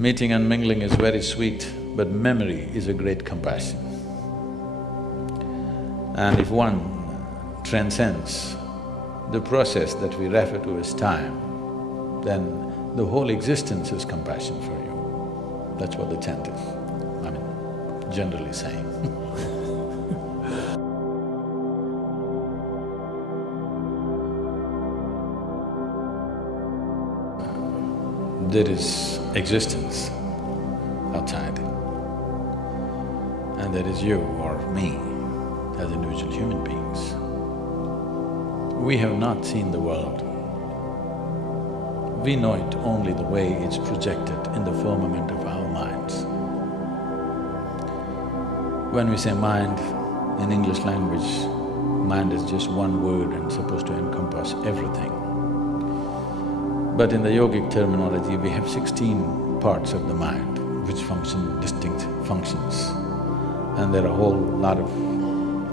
Meeting and mingling is very sweet, but memory is a great compassion. And if one transcends the process that we refer to as time, then the whole existence is compassion for you. That's what the chant is, I mean, generally saying. There is existence outside, and there is you or me as individual human beings. We have not seen the world. We know it only the way it's projected in the firmament of our minds. When we say mind, in English language, mind is just one word and supposed to encompass everything. But in the yogic terminology, we have 16 parts of the mind which function distinct functions. And there are a whole lot of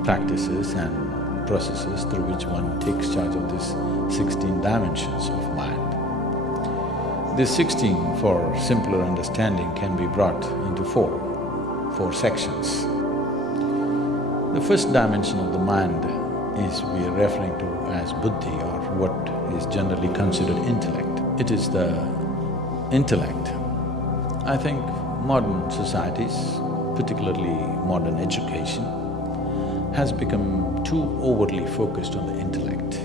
practices and processes through which one takes charge of these 16 dimensions of mind. These 16, for simpler understanding, can be brought into four sections. The first dimension of the mind is we are referring to as buddhi, or what is generally considered intellect. It is the intellect. I think modern societies, particularly modern education, has become too overly focused on the intellect.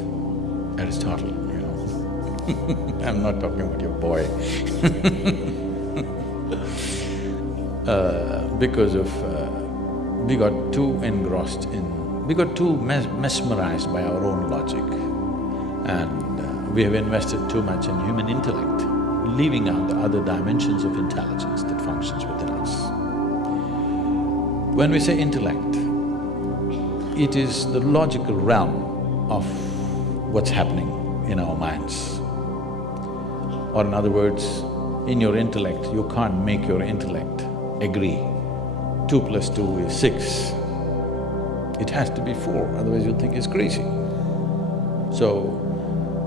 Aristotle, you know. I'm not talking about your boy because of… we got too engrossed in… we got too mesmerized by our own logic, and we have invested too much in human intellect, leaving out the other dimensions of intelligence that functions within us. When we say intellect, it is the logical realm of what's happening in our minds. Or in other words, in your intellect, you can't make your intellect agree 2 plus 2 is 6. It has to be 4, otherwise you'll think it's crazy. So,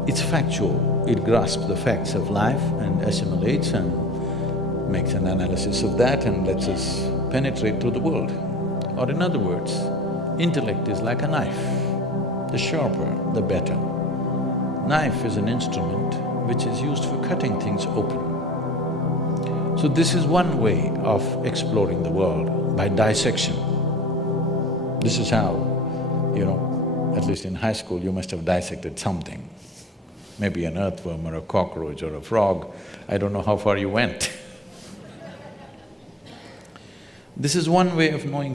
it's factual, it grasps the facts of life and assimilates and makes an analysis of that and lets us penetrate through the world. Or in other words, intellect is like a knife, the sharper, the better. Knife is an instrument which is used for cutting things open. So this is one way of exploring the world, by dissection. This is how, you know, at least in high school you must have dissected something. Maybe an earthworm or a cockroach or a frog, I don't know how far you went. This is one way of knowing